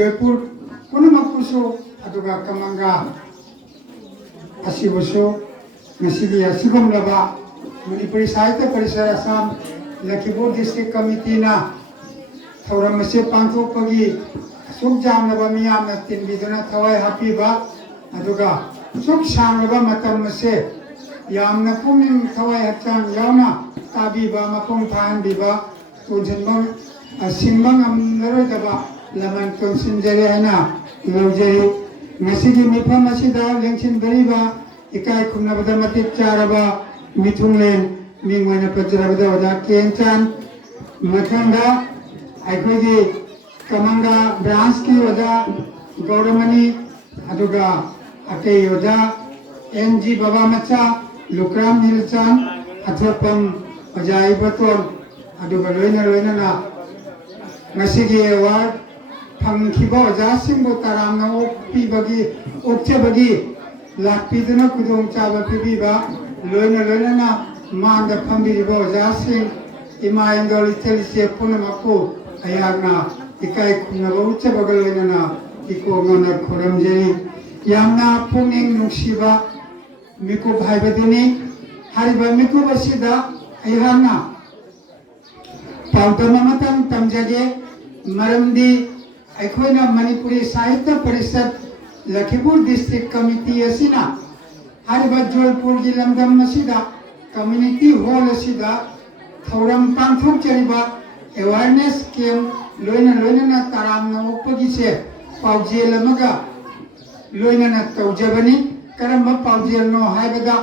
Jaipur पुनमकुसु अदुगा कमंगा असिबुसु ngasibi asigumlaba Manipuri Sahitya Parishad Assam Lakhimpur District Committee na thauram ase pangthokpagi suk jamlaba miyamna tinbiduna thawai hapiba aduga suk sanglaba matam ase yamna pungning thawai hachang yauna tabiba mapung phanbiba tunjinbang simbang amnarodaba laman tungsinjare hana lojari ngasigi mifam asida lengsin bariba ikai khumnabada matik charaba mithunglen mingwana pajrabada wada kenchan mathanga aikogi kamanga branch ki wada gauramani aduga atei wada NG baba macha lukram nilchan athapam ajai baton aduga loina na ngasigi award phangkhiba oja singbo taramna okchebagi lakpiduna kudong chaba pibiba loina na manda phambiriba oja sing ima indol itelise punamaku ayagna ikai khunaba uchchabaga loina na ikongona khoramjeri yamna pungning nungsiba mikub haibadini hariba mikub asida ayagna paudama matang tamjage maramdi aikoina Manipuri Sahitya Parishad Lakhimpur District Committee asina hariba Jodhpur gi lamdam asida community hall asida thauram pangthok chariba awareness camp loina na taramna opagi se paujel amaga loina na taujabani karamba paujel no haibada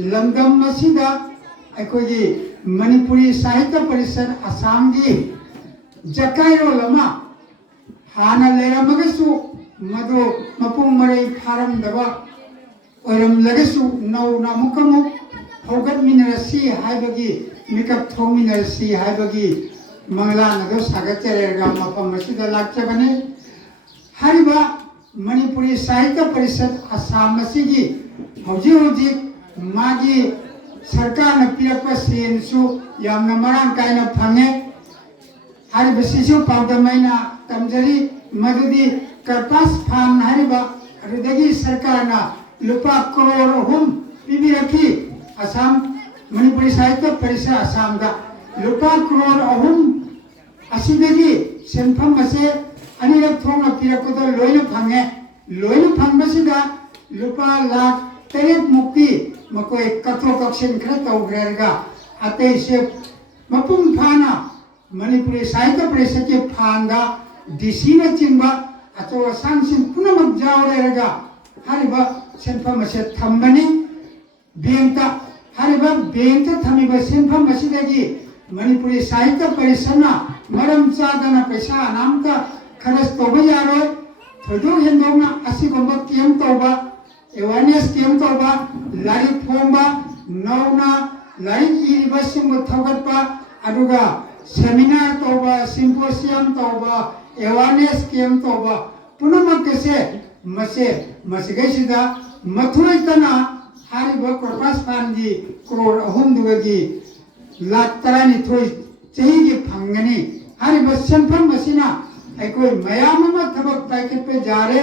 lamdam asida aikogi Manipuri Sahitya Parishad Assam gi jakairo lama hana leramagasu madu mapung marai pharam daba oiram lagasu nau na mukamuk hogat minarasi haibagi mikap thong minarasi haibagi mangla nado sagacherega mapam masida lakchabane hariba Manipuri Sahitya Parishad Assam asigi hoji magi sarkar na pirakpa sensu yamna marang kaina phange hariba sisu paudamaina tamjari madudi karpas phan hariba adudagi sarkar na lupa crore hum pibiraki Assam Manipuri Sahitya Parishad Assam da lupa crore hum asidagi senpham ase anirak thongna pirakoda loina phangbasida lupa lakh teret mukti makoi kathok action khara tawgrerga atei se mapum phana Manipuri Sahitya Parishad ke phanda DC na chingba acho sansin punamak jawrega hariba senpham ase thambani bengta hariba bengta thamiba senpham asidagi Manipuri Sahitya Parishad na maram chadana paisa anamta kharas toba yaroi thodo hendongna asigomba kem toba awareness kem toba lari phomba nauna lari iriba singba thogatpa aduga seminar toba symposium toba awareness camp toba punamak kese masgasida mathuitana hariba korpas pandi crore ahum dugagi lakh tarani thoi chehigi phangani hariba senpham masina aikoi mayam ama thabak paikhe jare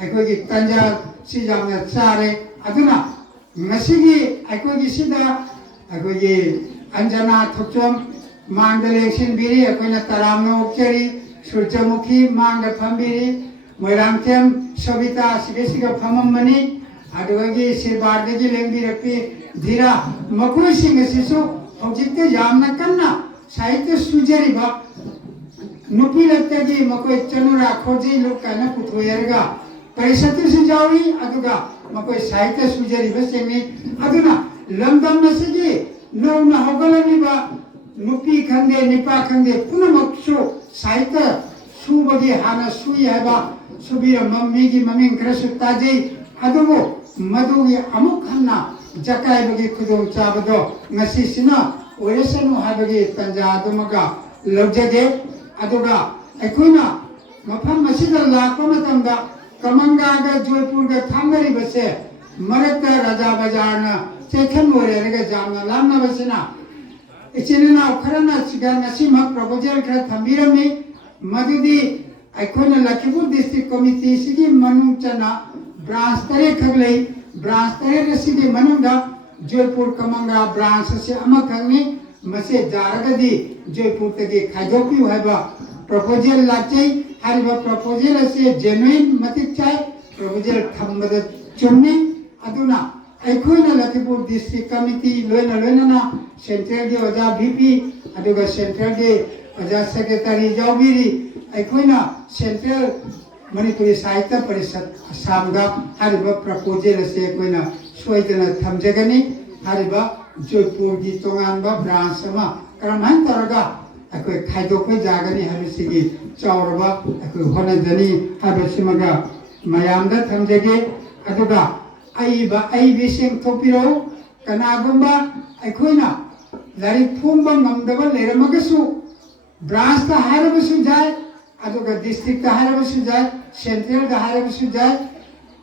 aikoi gi tanja sijamna chare aduna ngasigi aikoi gi sida aikoi gi anjana thokchom Mangdale Sinbiri, akoina taramna okchari, Surjamukhi mangda phambiri, Moirangthem Sabita sigesiga phamamani, adugagi sirbardagi lengbirakpi dhira makui singa sisu objekte yamna kanna sahitya sujariba nupi lattagi makoi chanura khoji lokana puthoyarga parisatri sijawi aduga makoi sahitya sujariba sengni aduna lamdam nasigi nauna hogalani ba nupi khande nipa khande punamaksu sahitya subagi hana sui haiba subira mammigi maming krasu taji adugo madugi amuk hanna jakai bagi khudong chabado ngasi sina oresanu habagi tanja adumaga lojage aduga aikoina mafam masida lakpa matamda kamanga ga Jodhpur ga thangari base marakta raja bazar na chekhan orega jamna lamna basina ichina kharana chiga ngasi mak proposal khara thambirami madudi ꯑꯩꯈꯣꯏꯅ ꯂꯈꯤꯄꯨꯔ district ꯀꯃꯤꯇꯤꯁꯤꯒꯤ ꯃꯅꯨꯡ ꯆꯟꯅ branch 3 ꯈꯛ ꯂꯩ branch 3 ꯑꯁꯤꯒꯤ ꯃꯅꯨꯡꯗ Jaipur ꯀꯃꯪꯒ꯭ꯔꯥ branch ꯑꯁꯤ ꯑꯃꯈꯛꯅꯤ ꯃꯁꯤ ꯌꯥꯔꯒꯗꯤ ꯖꯣꯏꯄꯨꯔꯗꯒꯤ ꯈꯥꯏꯗꯣꯛꯄꯤꯌꯨ ꯍꯥꯏꯕ proposal lachai hariba proposal ase genuine matik chai proposal thambada chumni aduna aikhoina Lakhipur district committee loina na central ge oja vp aduga central ge oja secretary jawbiri aikhoina central manipuri sahitya parishad samga hariba proposal ase koina soidana thamjagani hariba joypur gi tonganba branch ama karamhan taraga ꯑꯩꯈꯣꯏ ꯈꯥꯏꯗꯣꯛꯄ ꯌꯥꯒꯅꯤ ꯍꯥꯏꯕꯁꯤꯒꯤ ꯆꯥꯎꯔꯕ ꯑꯩꯈꯣꯏ ꯍꯣꯠꯅꯖꯅꯤ ꯍꯥꯏꯕꯁꯤꯃꯒ ꯃꯌꯥꯝꯗ ꯊꯝꯖꯒꯦ ꯑꯗꯨꯒ ꯑꯏꯕꯁꯤꯡ ꯊꯣꯛꯄꯤꯔꯛꯎ ꯀꯅꯥꯒꯨꯝꯕ ꯑꯩꯈꯣꯏꯅ ꯂꯥꯏꯔꯤꯛ ꯐꯣꯡꯕ ꯉꯝꯗꯕ ꯂꯩꯔꯝꯃꯒꯁꯨ ꯕ꯭ꯔꯥꯟꯁꯇ ꯍꯥꯏꯔꯕꯁꯨ ꯌꯥꯏ ꯑꯗꯨꯒ ꯗꯤꯁꯇ꯭ꯔꯤꯛꯇ ꯍꯥꯏꯔꯕꯁꯨ ꯌꯥꯏ ꯁꯦꯟꯇ꯭ꯔꯦꯜꯗ ꯍꯥꯏꯔꯕꯁꯨ ꯌꯥꯏ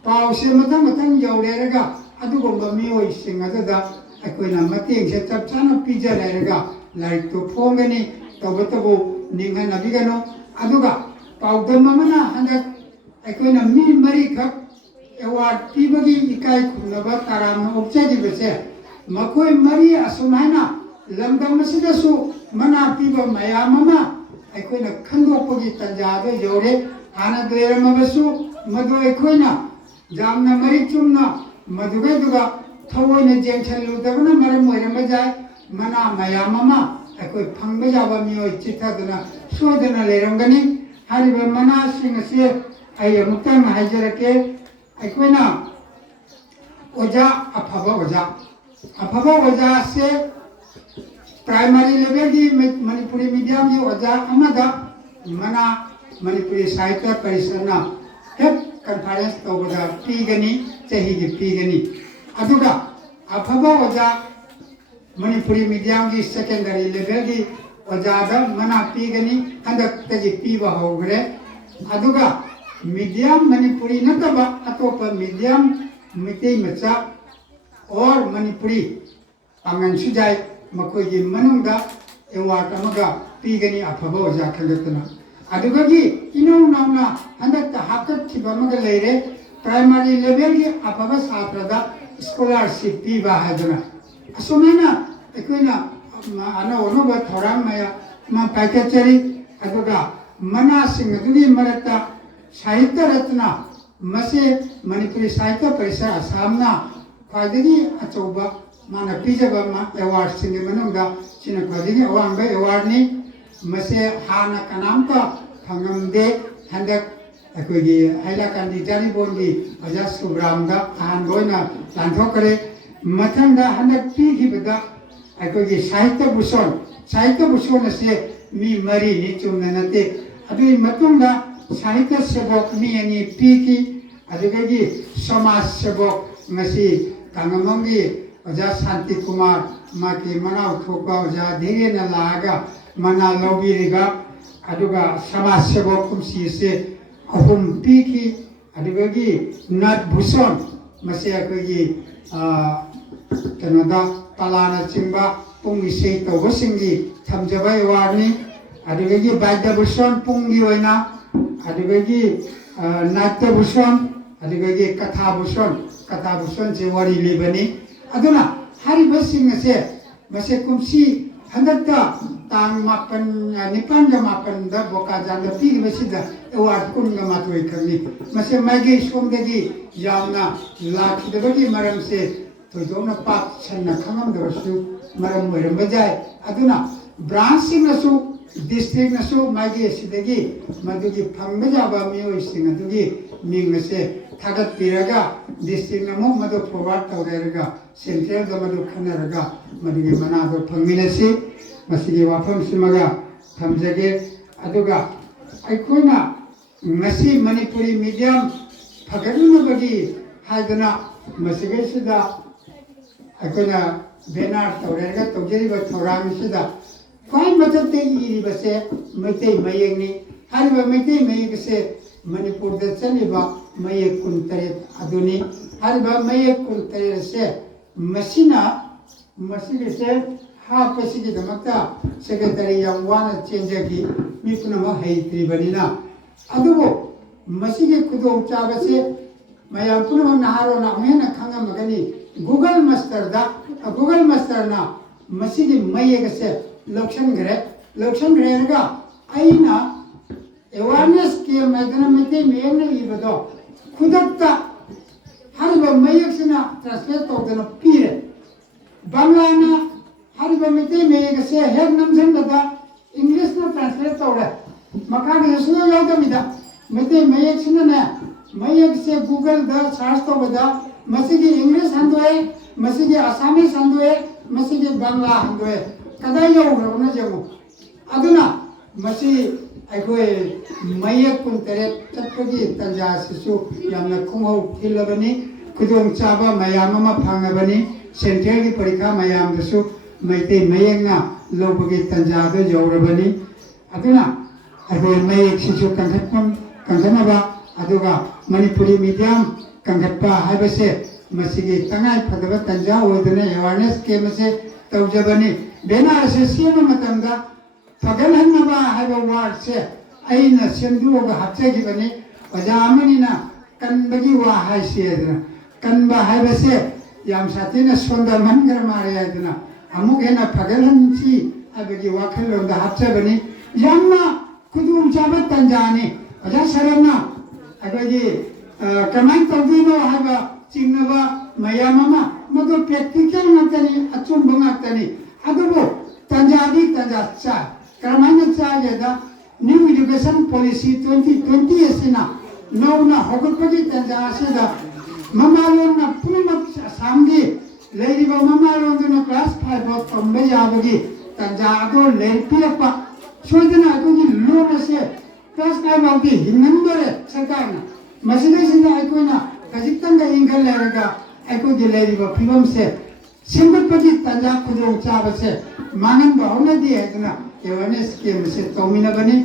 ꯄꯥꯎꯁꯦ ꯃꯊꯪ ꯌꯧꯔꯦꯔꯒ ꯑꯗꯨꯒꯨꯝꯕ ꯃꯤꯑꯣꯏꯁꯤꯡ ꯑꯗꯨꯗ ꯑꯩꯈꯣꯏꯅ ꯃꯇꯦꯡꯁꯦ ꯆꯞ ꯆꯥꯅ ꯄꯤꯖꯔꯦꯔꯒ ꯂꯥꯏꯔꯤꯛꯇꯨ ꯐꯣꯡꯒꯅꯤ तबतबो निंगन अभिगनो अदुगा पाउदम मना हंदक अकोइना मी मरी खक अवार्ड पीबगी इकाई खुनबा ताराम ओपचेगी बसे मकोइ मरी असुमाइना लमदम मसिदसु मना पीबा मयाममा अकोइना खंदोपगी तंजादो योरे हाना देरमबसु मदो अकोइना जामना मरी चुमना मदुगदुगा थवोइना जेंछलुदबना मरम ओइरमजाय मना मयाममा अखोई फंग जाबा मियोय चिथादना सोदना लेरंगनी हरिबा मनासिंग असे आई अमुक्तंग हाइजरके अखोइना ओजा अफबा ओजा से प्राइमरी लेवल की मणिपुरी मीडियम की ओजा अमदा मना मणिपुरी साहित्य परिषदना हेड कॉन्फ्रेंस तौबदा पीगनी चही की पीगनी अदुगा अफबा ओजा मणिपुरी मीडियम की सेकेंडरी लेवल की ओजादा मना पीगनी हंदक तगी पीबा होगरे अदुगा मीडियम मणिपुरी नतबा अतोपा मीडियम मिते मचा और मणिपुरी पांगन सुजाय मकोगी मनुंगा एवार्ड अमगा पीगनी अफबा ओजा खंगतना अदुगा की इनो नाउना हंदक हाकत थिबा मगा लेरे प्राइमरी लेवल की अफबा छात्रदा स्कॉलरशिप पीबा हाजना असुमाना अकोइना अनोब थौराम मया मा पाइकचरी अदुगा मनासिंग अदुगी मरता साहित्य रत्न मसे मणिपुरी साहित्य परिषद असमना ख्वाइदगी अचौबा माना पिजबा मा अवार्ड सिंगे मनुंगा सिना ख्वाइदगी अवांबा अवार्ड नि मसे हाना कनामका फंगमदे हंदक अकोगी हाइलाकांदी जारीबोंगी अजा सुब्रामदा हान गोइना लांथोकरे मथंदा हंदक पीगिबदा अकोगी साहित्य भूषण से मी मरी नि चुमना नते अदुई मतुंगा साहित्य सेवक मी अनि पीकी अदुगी समाज सेवक ngasi kangamongi oja Shanti Kumar माकी मनाव थोपा ओजा धीरे न लागा मना लौबीरिगा अदुगा समाज सेवक कुमसी से अहुम पीकी अदुगी नट भूषण मसे अकोगी कनोदा पलाना चिंबा पुंगी से तौबसिंगी थमजबा अवार्डनी अदुगी बाइदा भूषण पुंगी ओइना अदुगी नाट्य भूषण अदुगी कथा भूषण से वारी लिबनी अदुना हारिबा सिंग से मसे कुमसी हंदता तांग मापन निपान ग मापन द बोका जान द पी बसिदा अवार्ड कुन ग मातोय खगनी मसे मागे सोमदगी यावना लाखिदबगी मरम से थोइदोना पाक छन्ना खंगम दरसु मरम मोरम बजाय अदुना ब्रांच सिंगसु डिस्ट्रिक्ट नसु मागे सिदगी मदुगी फंग जाबा मियोय सिंग अदुगी मिंग से थागत पिरगा district NaMo मदु forward तौरेरगा central the मदु खनरगा मदुगी मना दो फंगिनसी मसिगी वाफम Simga थमजगे अदुगा अखोना ngasi manipuri medium phagaduna bagi haidana masige sida अखोना बेनार तौरेगा तौजरीबा थौराम सिदा क्वाइ मथते इरिबसे मैतै मयेंगनी हारिबा मैतै मयेगसे मणिपुर द चलिबा मये कुंतरे अदुनी हारिबा मये कुंतरे से मसिना मसिगे हापसिगी दमक्ता सेक्रेटरी याम वाना चेंजगी मिपुनमा हैत्रिबनिना ꯑꯗꯨꯕꯨ ꯃꯁꯤꯒꯤ ꯈꯨꯗꯣꯡꯆꯥꯕꯁꯦ ꯃꯌꯥꯝ ꯄꯨꯝꯅꯃꯛ ꯅꯍꯥꯔꯣꯟꯅ ꯑꯃꯨꯛ ꯍꯦꯟꯅ ꯈꯪꯉꯝꯃꯒꯅꯤ ꯒꯨꯒꯜ ꯃꯥꯁꯇꯔꯅ ꯃꯁꯤꯒꯤ ꯃꯌꯦꯛ ꯑꯁꯦ ꯂꯧꯁꯟꯈ꯭ꯔꯦ ꯍꯥꯏꯔꯒ ꯑꯩꯅ ꯑꯦꯋꯥꯔꯅꯦꯁ ꯀꯦꯝ ꯍꯥꯏꯗꯅ ꯃꯩꯇꯩ ꯃꯌꯦꯛꯅ ꯏꯕꯗꯣ ꯈꯨꯗꯛꯇ ꯍꯥꯏꯔꯤꯕ ꯃꯌꯦꯛꯁꯤꯅ ꯇ꯭ꯔꯥꯟꯁꯂꯦꯠ ꯇꯧꯗꯅ ꯄꯤꯔꯦ ꯕꯪꯂꯥꯅ ꯍꯥꯏꯔꯤꯕ ꯃꯩꯇꯩ ꯃꯌꯦꯛ ꯑꯁꯦ ꯍꯦꯛ ꯅꯝꯁꯤꯟꯕꯗ ꯏꯪꯂꯤꯁꯅ ꯇ꯭ꯔꯥꯟꯁꯂꯦꯠ ꯇꯧꯔꯦ ꯃꯈꯥꯒꯤꯗ ꯁꯨꯡꯌꯥꯎ ꯌꯥꯎꯗꯕꯤꯗ ꯃꯩꯇꯩ ꯃꯌꯦꯛꯁꯤꯅꯅꯦ ꯃꯌꯦꯛꯁꯦ ꯒꯨꯒꯜꯗ ꯁꯥꯔꯆ ꯇꯧꯕꯗ ꯃꯁꯤꯒꯤ ꯏꯪꯂꯤꯁ ꯍꯟꯗꯣꯛꯑꯦ ꯃꯁꯤꯒꯤ ꯑꯁꯥꯃꯤꯁ ꯍꯟꯗꯣꯛꯑꯦ ꯃꯁꯤꯒꯤ ꯕꯪꯂꯥ ꯍꯟꯗꯣꯛꯑꯦ ꯀꯗꯥꯏ ꯌꯧꯈ꯭ꯔꯕꯅꯣ ꯌꯦꯡꯉꯨ ꯑꯗꯨꯅ ꯃꯁꯤ ꯑꯩꯈꯣꯏ ꯃꯌꯦꯛ 18 ꯆꯠꯄꯒꯤ ꯇꯥꯟꯖꯥꯁꯤꯁꯨ ꯌꯥꯝꯅ ꯈꯣꯡꯍꯧ ꯊꯤꯜꯂꯕꯅꯤ ꯈꯨꯗꯣꯡꯆꯥꯕ ꯃꯌꯥꯝ ꯑꯃ ꯐꯪꯉꯕꯅꯤ ꯁꯦꯟꯇ꯭ꯔꯦꯜꯒꯤ ꯄꯔꯤꯈꯥ ꯃꯌꯥꯝꯗꯁꯨ ꯃꯩꯇꯩ ꯃꯌꯦꯛꯅ ꯂꯧꯕꯒꯤ ꯇꯥꯟꯖꯥꯗ ꯌꯧꯔꯕꯅꯤ ꯑꯗꯨꯅ ꯑꯩꯈꯣꯏ ꯃꯌꯦꯛꯁꯤꯁꯨ ꯀꯟꯈꯠꯅꯕ ꯑꯗꯨꯒ ꯃꯅꯤꯄꯨꯔꯤ ꯃꯤꯗꯤꯌꯝ ꯀꯟꯈꯠꯄ ꯍꯥꯏꯕꯁꯦ ꯃꯁꯤꯒꯤ ꯇꯉꯥꯏ ꯐꯗꯕ ꯇꯥꯟꯖꯥ ꯑꯣꯏꯗꯨꯅ ꯑꯦꯋꯥꯔꯅꯦꯁ ꯀꯦꯝ ꯑꯁꯦ ꯇꯧꯖꯕꯅꯤ ꯕꯦꯅꯔ ꯑꯁꯤ ꯁꯦꯝꯕ ꯃꯇꯝꯗ ꯐꯒꯠꯍꯟꯅꯕ ꯍꯥꯏꯕ ꯋꯥꯔꯗꯁꯦ ꯑꯩꯅ ꯁꯦꯝꯗꯣꯛꯑꯒ ꯍꯥꯞꯆꯈꯤꯕꯅꯤ ꯑꯣꯖꯥ ꯑꯃꯅꯤꯅ ꯀꯟꯕꯒꯤ ꯋꯥ ꯍꯥꯏꯁꯤ ꯍꯥꯏꯗꯅ ꯀꯟꯕ ꯍꯥꯏꯕꯁꯦ ꯌꯥꯝ ꯁꯥꯊꯤꯅ ꯁꯣꯟꯗꯃꯟꯈ꯭ꯔ ꯃꯥꯜꯂꯦ ꯍꯥꯏꯗꯅ ꯑꯃꯨꯛ ꯍꯦꯟꯅ ꯐꯒꯠꯍꯟꯁꯤ ꯍꯥꯏꯕꯒꯤ ꯋꯥꯈꯜꯂꯣꯟꯗ ꯍꯥꯞꯆꯕꯅꯤ ꯌꯥꯝꯅ ꯈꯨꯗꯣꯡꯆꯥꯕ ꯇꯥꯟꯖꯥꯅꯤ ꯑꯣꯖꯥ ꯁꯔꯝꯅ ꯑꯩꯈꯣꯏꯒꯤ ꯀꯃꯥꯏꯅ ꯇꯧꯗꯣꯏꯅꯣ ꯍꯥꯏꯕ ꯆꯤꯡꯅꯕ ꯃꯌꯥꯝ ꯑꯃ ꯃꯗꯨ ꯄ꯭ꯔꯦꯛꯇꯤꯀꯦꯜ ꯉꯥꯛꯇꯅꯤ ꯑꯆꯨꯝꯕ ꯉꯥꯛꯇꯅꯤ ꯑꯗꯨꯕꯨ ꯇꯥꯟꯖꯥꯗꯤ ꯇꯥꯟꯖꯥ ꯆꯥꯏ ꯀꯔꯝꯍꯥꯏꯅ ꯆꯥꯒꯦꯗ ꯅ꯭ꯌꯨ ꯏꯗꯨꯀꯦꯁꯟ ꯄꯣꯂꯤꯁꯤ 2020 ꯑꯁꯤꯅ ꯅꯧꯅ ꯍꯧꯒꯠꯄꯒꯤ ꯇꯥꯟꯖꯥ ꯑꯁꯤꯗ ꯃꯃꯥꯂꯣꯟꯅ ꯄꯨꯝꯅꯃꯛ ꯑꯁꯥꯝꯒꯤ ꯂꯩꯔꯤꯕ ꯃꯃꯥꯂꯣꯟꯗꯨꯅ ꯀ꯭ꯂꯥꯁ 5 ꯐꯥꯎ ꯇꯝꯕ ꯌꯥꯕꯒꯤ ꯇꯥꯟꯖꯥ ꯑꯗꯨ ꯄꯤꯔꯛꯄ ꯁꯣꯏꯗꯅ ꯑꯩꯈꯣꯏꯒꯤ ꯂꯣꯟ ꯑꯁꯦ ꯀ꯭ꯂꯥꯁ 5 ꯐꯥꯎꯗꯤ ꯍꯤꯡꯍꯟꯗꯣꯔꯦ ꯁꯔꯀꯥꯔꯅ ꯃꯁꯤꯗꯩꯁꯤꯗ ꯑꯩꯈꯣꯏꯅ ꯈꯖꯤꯛꯇꯪꯒ ꯏꯟꯈꯠꯂꯔꯒ ꯑꯩꯈꯣꯏꯒꯤ ꯂꯩꯔꯤꯕ ꯐꯤꯕꯝꯁꯦ ꯁꯦꯝꯒꯠꯄꯒꯤ ꯇꯥꯟꯖꯥ ꯈꯨꯗꯣꯡꯆꯥꯕꯁꯦ ꯃꯥꯡꯍꯟꯕ ꯍꯧꯅꯗꯦ ꯍꯥꯏꯗꯅ ꯑꯦꯋꯥꯔꯅꯦꯁ ꯀꯦꯝ ꯑꯁꯦ ꯇꯧꯃꯤꯟꯅꯕꯅꯤ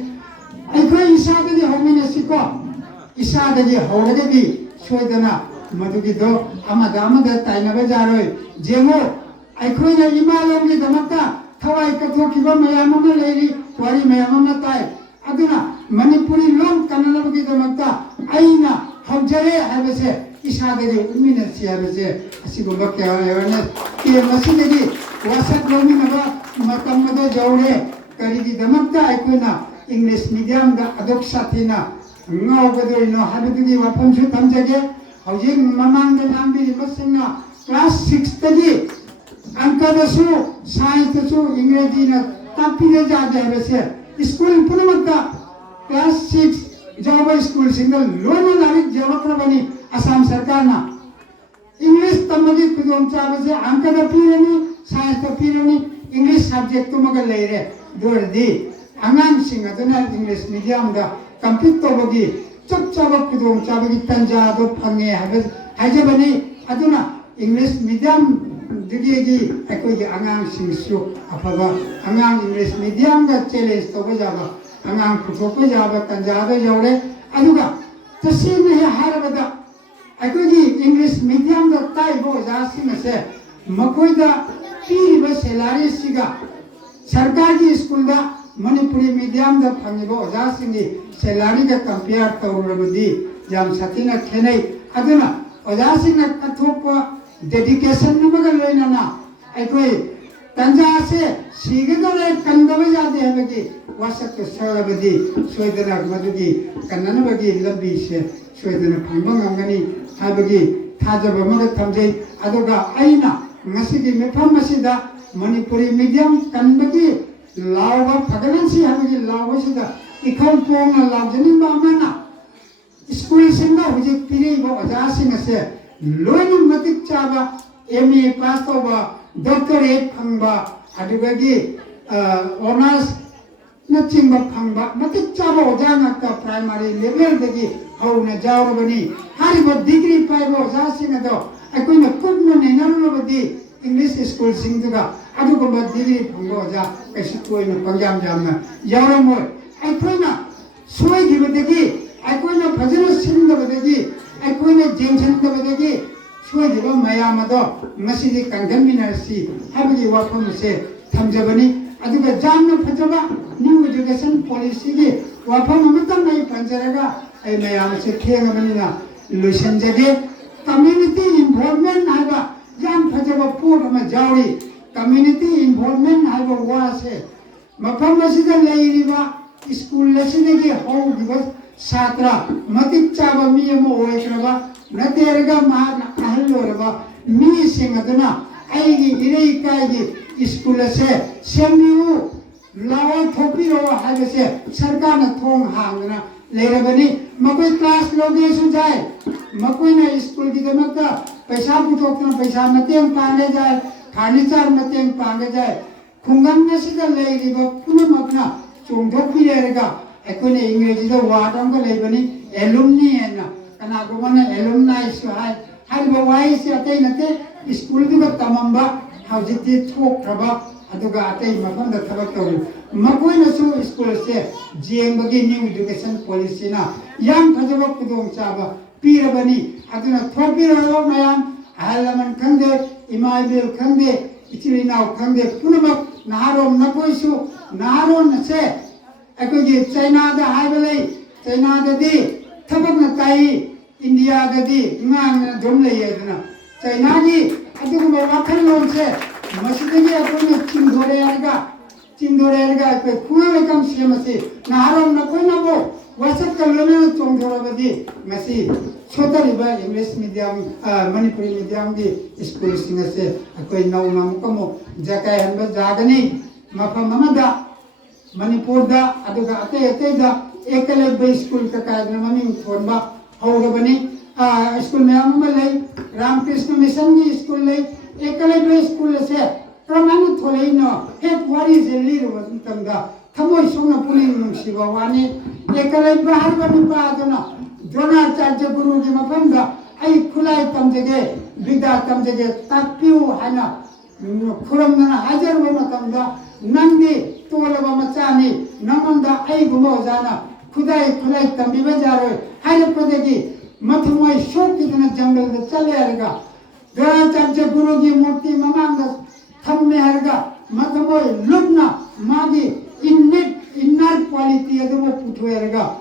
ꯑꯩꯈꯣꯏ ꯏꯁꯥꯗꯒꯤ ꯍꯧꯃꯤꯟꯅꯁꯤꯀꯣ ꯏꯁꯥꯗꯒꯤ ꯍꯧꯔꯒꯗꯤ ꯁꯣꯏꯗꯅ ꯃꯗꯨꯒꯤꯗꯣ ꯑꯃꯗ ꯇꯥꯏꯅꯕ ꯌꯥꯔꯣꯏ ꯌꯦꯡꯉꯨ ꯑꯩꯈꯣꯏꯅ ꯏꯃꯥꯂꯣꯟꯒꯤꯗꯃꯛꯇ ꯊꯋꯥꯏ ꯀꯠꯊꯣꯛꯈꯤꯕ ꯃꯌꯥꯝ ꯑꯃ ꯂꯩꯔꯤ ꯋꯥꯔꯤ ꯃꯌꯥꯝ ꯑꯃ ꯇꯥꯏ ꯑꯗꯨꯅ ꯃꯅꯤꯄꯨꯔꯤ ꯂꯣꯟ ꯀꯟꯅꯅꯕꯒꯤꯗꯃꯛꯇ ꯑꯩꯅ ꯍꯧꯖꯔꯦ ꯍꯥꯏꯕꯁꯦ ꯏꯁꯥꯗꯒꯤ ꯎꯠꯃꯤꯟꯅꯁꯤ ꯍꯥꯏꯕꯁꯦ ꯑꯁꯤꯒꯨꯝꯕ ꯀꯌꯥ ꯑꯦꯋꯥꯔꯅꯦꯁ ꯀꯦꯝ ꯑꯁꯤꯗꯒꯤ ꯋꯥꯁꯛ ꯂꯧꯃꯤꯟꯅꯕ ꯃꯇꯝ ꯑꯗ ꯌꯧꯔꯦ ꯀꯔꯤꯒꯤꯗꯃꯛꯇ ꯑꯩꯈꯣꯏꯅ ꯏꯪꯂꯤꯁ ꯃꯤꯗꯤꯌꯝꯗ ꯑꯗꯨꯛ ꯁꯥꯊꯤꯅ ꯉꯥꯎꯒꯗꯣꯏꯅꯣ ꯍꯥꯏꯕꯗꯨꯒꯤ ꯋꯥꯐꯝꯁꯨ ꯊꯝꯖꯒꯦ ꯍꯧꯖꯤꯛ ꯃꯃꯥꯡꯗ ꯉꯥꯡꯕꯤꯔꯤꯕꯁꯤꯡꯅ ꯀ꯭ꯂꯥꯁ 6ꯇꯒꯤ ꯑꯪꯀꯗꯁꯨ ꯁꯥꯏꯟꯁꯇꯁꯨ ꯏꯪꯔꯦꯖꯤꯅ ꯇꯥꯛꯄꯤꯕ ꯌꯥꯗꯦ ꯍꯥꯏꯕꯁꯦ ꯁ꯭ꯀꯨꯜ ꯄꯨꯝꯅꯃꯛꯇ ꯀ꯭ꯂꯥꯁ 6 ꯌꯥꯎꯕ ꯁ꯭ꯀꯨꯜꯁꯤꯡꯗ ꯂꯣꯏꯅ ꯂꯥꯏꯔꯤꯛ ꯌꯧꯔꯛꯈ꯭ꯔꯕꯅꯤ ꯑꯁꯥꯝ ꯁꯔꯀꯥꯔꯅ ꯏꯪꯂꯤꯁ ꯇꯝꯕꯒꯤ ꯈꯨꯗꯣꯡꯆꯥꯕꯁꯦ ꯑꯪꯀꯗ ꯄꯤꯔꯅꯤ ꯁꯥꯏꯟꯁꯇ ꯄꯤꯔꯅꯤ ꯏꯪꯂꯤꯁ ꯁꯕꯖꯦꯛꯇꯨꯃꯒ ꯂꯩꯔꯦ ꯑꯗꯨ ꯑꯣꯏꯔꯗꯤ ꯑꯉꯥꯡꯁꯤꯡ ꯑꯗꯨꯅ ꯏꯪꯂꯤꯁ ꯃꯤꯗꯤꯌꯝꯗ ꯀꯝꯄꯤꯠ ꯇꯧꯕꯒꯤ ꯆꯞ ꯆꯥꯕ ꯈꯨꯗꯣꯡꯆꯥꯕꯒꯤ ꯇꯥꯟꯖꯥꯗꯣ ꯐꯪꯉꯦ ꯍꯥꯏꯖꯕꯅꯤ ꯑꯗꯨꯅ ꯏꯪꯂꯤꯁ ꯃꯤꯗꯤꯌꯝꯗꯒꯤ ꯑꯩꯈꯣꯏꯒꯤ ꯑꯉꯥꯡꯁꯤꯡꯁꯨ ꯑꯐꯕ ꯑꯉꯥꯡ ꯏꯪꯂꯤꯁ ꯃꯤꯗꯤꯌꯝꯒ ꯆꯦꯂꯦꯟꯖ ꯇꯧꯕ ꯌꯥꯕ ꯑꯉꯥꯡ ꯄꯨꯊꯣꯛꯄ ꯌꯥꯕ ꯇꯥꯟꯖꯥꯗ ꯌꯧꯔꯦ ꯑꯗꯨꯒ ꯇꯁꯦꯡꯅ ꯍꯥꯏꯔꯕꯗ ꯑꯩꯈꯣꯏꯒꯤ ꯏꯪꯂꯤꯁ ꯃꯤꯗꯤꯌꯝꯗ ꯇꯥꯛꯏꯕ ꯑꯣꯖꯥꯁꯤꯡ ꯑꯁꯦ ꯃꯈꯣꯏꯗ ꯄꯤꯔꯤꯕ ꯁꯦꯂꯥꯔꯤꯁꯤꯒ ꯁꯔꯀꯥꯔꯒꯤ ꯁ꯭ꯀꯨꯜꯗ ꯃꯅꯤꯄꯨꯔꯤ ꯃꯤꯗꯤꯌꯝꯗ ꯐꯪꯉꯤꯕ ꯑꯣꯖꯥꯁꯤꯡꯒꯤ ꯁꯦꯂꯥꯔꯤꯒ ꯀꯝꯄꯤꯌꯔ ꯇꯧꯔꯕꯗꯤ ꯌꯥꯝ ꯁꯥꯊꯤꯅ ꯈꯦꯠꯅꯩ ꯑꯗꯨꯅ ꯑꯣꯖꯥꯁꯤꯡꯅ ꯀꯠꯊꯣꯛꯄ ꯗꯦꯗꯤꯀꯦꯁꯟ ꯑꯃꯒ ꯂꯣꯏꯅꯅ ꯑꯩꯈꯣই ꯇꯥꯟꯖꯥꯁꯦ ꯁꯤꯒꯗꯧꯔꯦ ꯀꯟꯗꯕ ꯌꯥꯗꯦ ꯍꯥꯏꯕꯒꯤ ꯋꯥꯁꯛꯇ ꯁꯔꯕꯗꯤ ꯁꯣꯏꯗꯅ ꯃꯗꯨꯒꯤ ꯀꯟꯅꯅꯕꯒꯤ ꯂꯝꯕꯤꯁꯦ ꯁꯣꯏꯗꯅ ꯐꯪꯕ ꯉꯝꯒꯅꯤ ꯍꯥꯏꯕꯒꯤ ꯊꯥꯖꯕ ꯑꯃꯒ ꯊꯝꯖꯩ ꯑꯗꯨꯒ ꯑꯩꯅ ꯉꯁꯤꯒꯤ ꯃꯤꯐꯝ ꯑꯁꯤꯗ ꯃꯅꯤꯄꯨꯔꯤ ꯃꯤꯗꯤꯌꯝ ꯀꯟꯕꯒꯤ ꯂꯥꯎꯕ ꯐꯒꯠꯍꯟꯁꯤ ꯍꯥꯏꯕꯒꯤ ꯂꯥꯎꯕꯁꯤꯗ ꯏꯈꯧ ꯄꯣꯡꯅ ꯂꯥꯎꯖꯅꯤꯡꯕ ꯑꯃꯅ ꯁ꯭ꯀꯨꯜꯁꯤꯡꯗ ꯍꯧꯖꯤꯛ ꯄꯤꯔꯤꯕ ꯑꯣꯖꯥꯁꯤꯡ ꯑꯁꯦ ꯂꯣꯏꯅ ꯃꯇꯤꯛ ꯆꯥꯕ MA ꯄꯥꯁ ꯇꯧꯕ ꯗꯣꯛꯇꯔꯦꯠ ꯐꯪꯕ ꯑꯗꯨꯗꯒꯤ ꯑꯣꯅꯔꯁꯅꯆꯤꯡꯕ ꯐꯪꯕ ꯃꯇꯤꯛ ꯆꯥꯕ ꯑꯣꯖꯥ ꯉꯥꯛꯇ ꯄ꯭ꯔꯥꯏꯃꯥꯔꯤ ꯂꯦꯚꯦꯜꯗꯒꯤ ꯍꯧꯅ ꯌꯥꯎꯔꯕꯅꯤ ꯍꯥꯏꯔꯤꯕ ꯗꯤꯒ꯭ꯔꯤ ꯄꯥꯏꯕ ꯑꯣꯖꯥꯁꯤꯡ ꯑꯗꯣ ꯑꯩꯈꯣꯏꯅ ꯀꯨꯞꯅ ꯅꯩꯅꯔꯨꯔꯕꯗꯤ ꯏꯪꯂꯤꯁ ꯁ꯭ꯀꯨꯜꯁꯤꯡꯗꯨꯒ ꯑꯗꯨꯒꯨꯝꯕ ꯗꯤꯒ꯭ꯔꯤ ꯐꯪꯕ ꯑꯣꯖꯥ ꯀꯩꯁꯨ ꯇꯣꯏꯅ ꯄꯪꯌꯥꯝ ꯌꯥꯝꯅ ꯌꯥꯎꯔꯝꯃꯣꯏ ꯑꯩꯈꯣꯏꯅ ꯁꯣꯏꯈꯤꯕꯗꯒꯤ ꯑꯩꯈꯣꯏꯅ ꯐꯖꯅ ꯁꯤꯟꯗꯕꯗꯒꯤ ꯑꯩꯈꯣꯏꯅ ꯌꯦꯡꯁꯤꯟꯗꯕꯗꯒꯤ ꯁꯣꯏꯈꯤꯕ ꯃꯌꯥꯝ ꯑꯗꯣ ꯉꯁꯤꯗꯤ ꯀꯟꯈꯠꯃꯤꯟꯅꯔꯁꯤ ꯍꯥꯏꯕꯒꯤ ꯋꯥꯐꯝ ꯑꯁꯦ ꯊꯝꯖꯕꯅꯤ aduga jamna phajaba new education policy gi wafam amatam nai panjaraga ai mayam se thengabani na luisan jage community involvement haiba jam phajaba pot ama jauri community involvement haiba wa se mafam asida leiriba school lesidagi haugiba satra matik chaba mi ama oikraba naterga ma ahalloraba mi singaduna aigi irei kaigi school se sembiu lawa thopiro haibase sarkar na thong hangna leirabani makoi class loge su jai makoi na school gi damakta paisa puthokna paisa mateng pange jai furniture mateng pange jai khungam na sida leiriba punamakna chongdokpi lerega ekone ingreji da wadam ga leibani alumni na kana ko mana alumni su hai haiba wai se atai nate school gi ba tamamba haujiti thok thaba aduga atai mafam da thabak tori makoi na su school se jeng bagi new education policy na yam thajaba kudong chaba pirabani aduna thopiro mayam ahalaman khangde imaibil khangde ichirinau khangde punamak naharom nakoi su naharon se akogi China da haibale China da di thabak na kai India da di ngang na dom le yedna China gi aduga wakhal lon se masidagi akona chindore arga ko kuwe kam semase naharom na koi na bo wasak kalone chongdora badi masi chotari ba English medium Manipuri medium gi school singa se akoi nau nam komo jakai hanba jagani mafam amada Manipur da aduga ate da ekale ba school ka kaidna mami thonba haurabani school me am lei Ramkrishna mission gi school lei ekale ba school se pramani tholei no ek wari zelli ro tamda thamoi songna puling siba wani ekale ba harbani pa aduna dona charja guru ni mapamda ai khulai tamjege bida tamjege takpiu hana khuramna hajar ba matamda nandi tolaba machani namanda ai gumo jana khudai khulai tambiba jaro hare podegi mathmoi shokki dana jungle da chale arga dona charja guru gi murti mamanga thamme arga mathmoi lubna magi inner quality adu puthu arga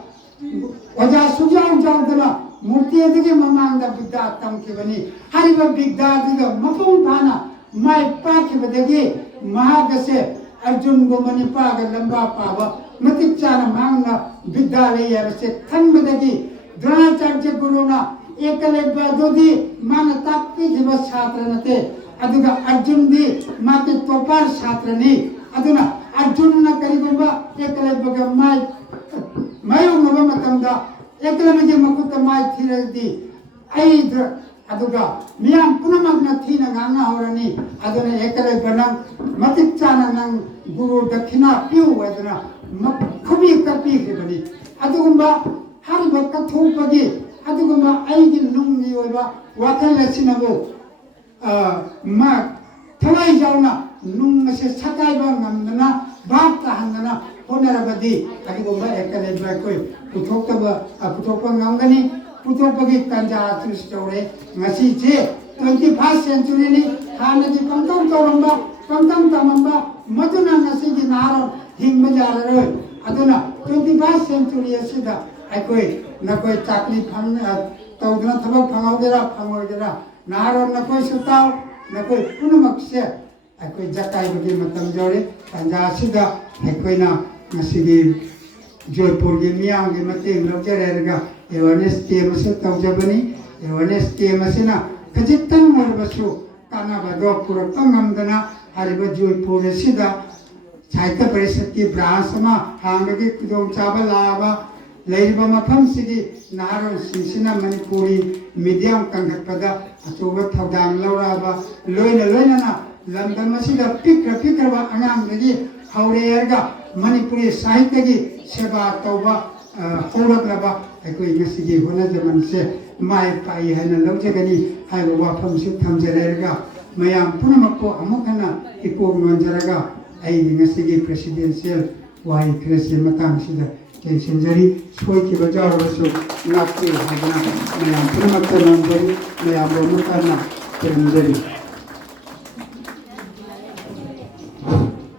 oja sujau jangdana murti adigi mamanga bidda tamkibani hariba bidda adu mapung phana mai pakibadagi mahagase Arjun gomani paga lamba paba matik chana mangna vidyalaya se thanbadagi dronacharya guruna ekalebba dodi mana takpi jiba chhatra nate aduga Arjun di mate topar chhatra ni aduna Arjun na karigumba ekalebba ga mayu ngaba matamda ekalebba ge makuta mai thiradi ai aduga miyam punamagna thina nganga horani aduna ekalebba nang matik chana nang guru dakhina piu aduna khubi kapi khibani adugumba hariba kathopagi adugumba aigi nungni oiba wathal lachinabu ma thawai jauna nung se sakai ba ngamdana bap ta handana honarabadi adugumba ekalebba koi puthokpa ngamgani puthokpagi tanja atrus chore ngasi je 21st century ni hanagi pangtam toramba pangtam tamamba maduna ngasigi naro hingba jararoi aduna 21st century asida akoi nakoi chakli phang tawdna thabak phangogera naro nakoi sutau nakoi punamak se akoi jakai bagi matam jore tanja asida akoi na ngasigi Joypur gi miyam gi mateng lojaraga awareness team se tawjabani awareness team asina kajittan morbasu kana bado pura pangamdana hariba Joypur sida Saitya Parishad ki branch ma hangagi kudong chaba laba leiriba mafam sigi naharon sinsina Manipuri medium kangakpada achoba thawdang lauraba loina na lamdam asida pikra ba angam lagi haureyarga Manipuri sahitya gi seba tauba horaklaba akoi ngasigi hona jaman se mai pai hana lojagani haiba wafam su thamjarega mayam punamakko amukana ipog manjaraga ai ngasigi presidential wai kresi matang sida tensionjari soi ki bajarosu nakti hadana mayam punamakko nanjari mayam bomukana tenjari